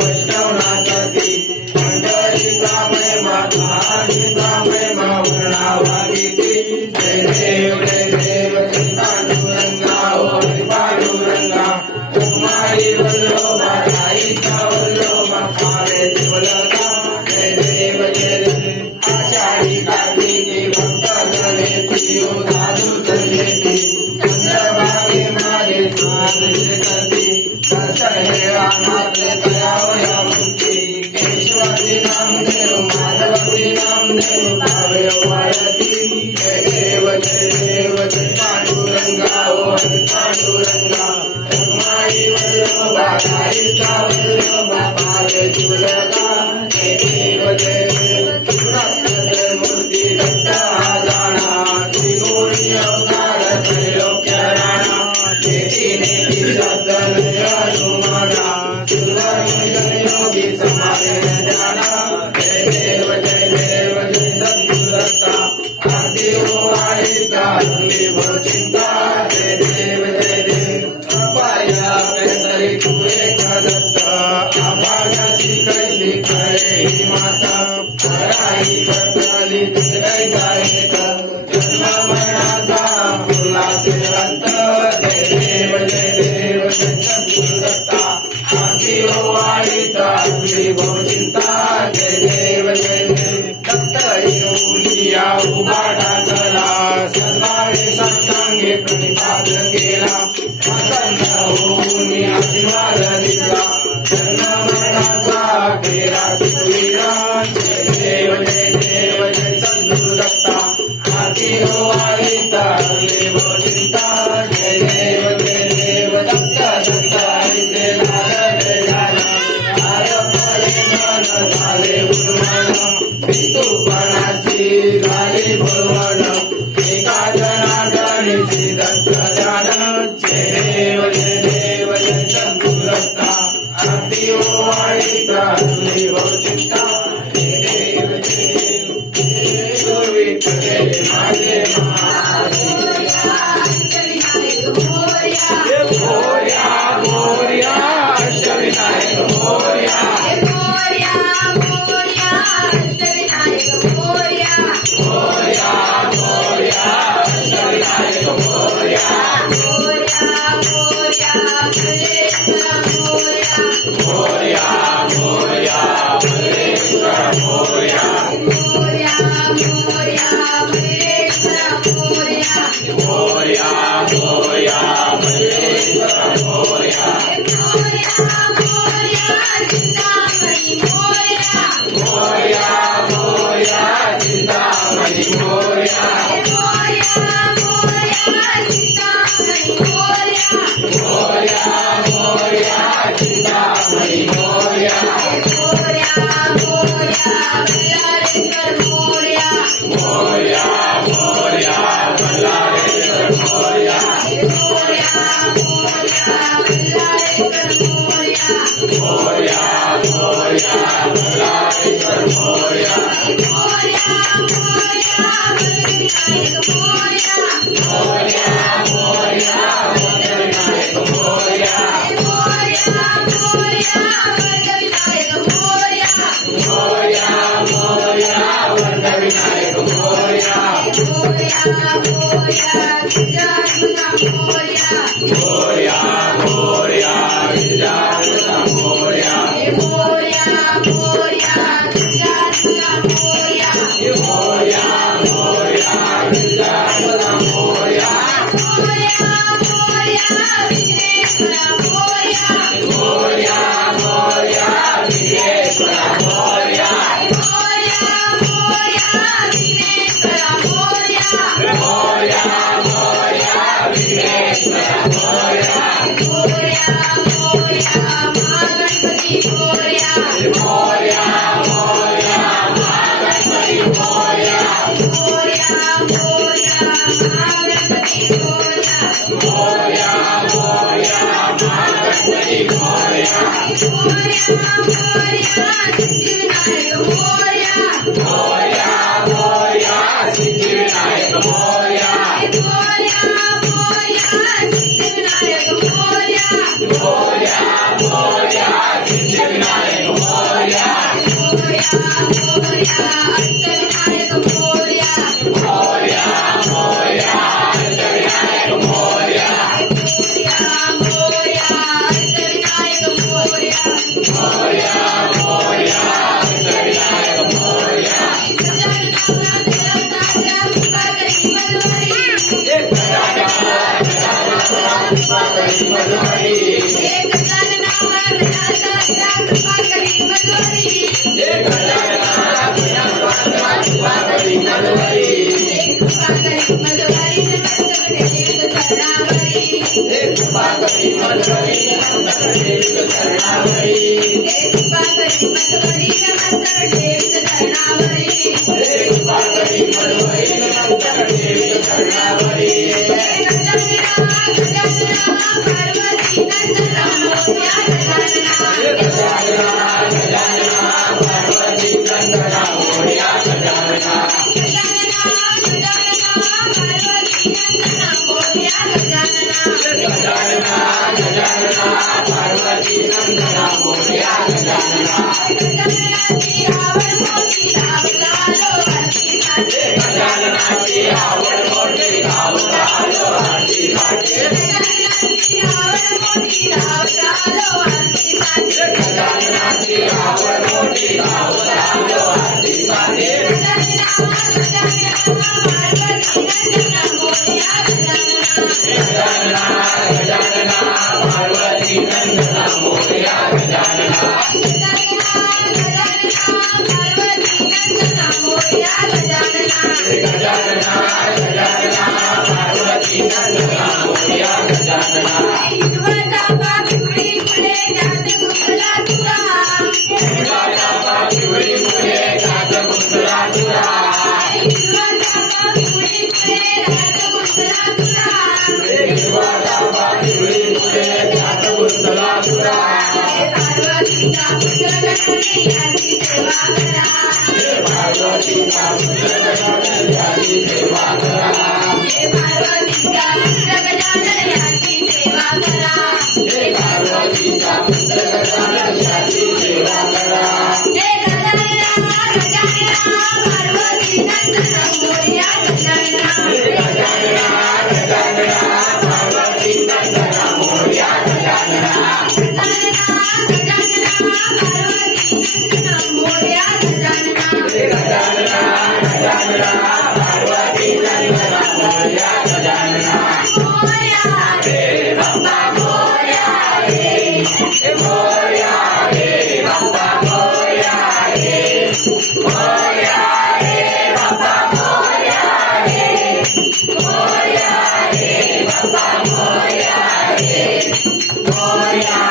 वैष्णव नामदेव माधवी नामदेव भावे भारती जय देव जय देव जय पांडुरंगा ओम पांडुरंगा रखमाई वल्लभा गायिका वल्लभा भावे तुलगा जय देव जय देव मूर्ती दत्ता जाना त्रिगुणी अवतार त्रैलोक्य राणा तेने शब्दन हनुमाना योगी समाधि जाना जय देव जय सद्गुरुदत्ता आरती हो आयिका चिंता जय देव पाया तरी तू एक दत्ता आभागाची कैसी करे माता पराई बदली तिरै गायक जन्म मरणाचा उल्हास अंत जय देव सद्गुरुदत्ता आरती हो आयिका चिंता जय देव दत्त येऊनिया उभा टाकला सर्वांनी साष्टांगी प्रणिपात केला प्रसन्न होऊन आशीर्वाद दिला जन्म मरणाचा केला सुखविला जय देव सद्गुरुदत्ता आरती हो आयिका चिंता जय देव दत्त दत्त ऐसे नारद झाले उन्मन पितुपणाची झाली भवन एका जनार्दनीची दत्त ध्यान जय देव सद्गुरुदत्ता आरती हो आयिका चिंता जय देव माझे मोरया मोरया अष्टविनायक मोरया एक मधुवरी नंतर ठेवीत चरणावरी कृपा करी मधुवरी नंतर ठेवीत चरणावरी गजानना पार्वती नंदना मोरया गजानना गजानना गजानना पार्वती नंदना मोरया गजानना गजानना पार्वती नंदना मोरया गजानना गजानना गजानना पार्वती नंदना मोरया गजानना गजाननाची आवड मोठी धावतालो आरतीसाठी गजाननाची आवड मोठी धावतालो आरतीसाठी गजाननाची आवड मोठी धावतालो आरतीसाठी गजाननाची आवड मोठी धावतालो आरतीसाठी गजानना पार्वती नंदना मोरया गजानना गजानना गजानना पार्वती नंदना मोरया गजानना गजानना पार्वती नंदना मोरया गजानना गजानना गजानना पार्वती नंदना मोरया गजानना हिरवा चाफा पिवळी फुले त्यात गुंतला तुरा हिरवा चाफा पिवळी फुले त्यात गुंतला तुरा हिरवा चाफा पिवळी फुले त्यात गुंतला तुरा हिरवा चाफा पिवळी फुले त्यात गुंतला तुरा पार्वतीचा पुत्र गणपती याची सेवा करा पार्वतीचा पुत्र गजानन याची सेवा करा पार्वतीचा पुत्र गजानन याची सेवा करा पार्वतीचा पुत्र गजानन याची सेवा करा गजानना पार्वती नंदना मोरया गजानना गजानना गजानना पार्वती नंदना मोरया गजानना गजानना पार्वती नंदना मोरया गजानना गजानना गजानना पार्वती नंदना मोरया गजानना मोरया रे बाप्पा मोरया रे मोरया रे बाप्पा मोरया रे मोरया रे बाप्पा मोरया रे मोरया रे बाप्पा मोरया रे मोरया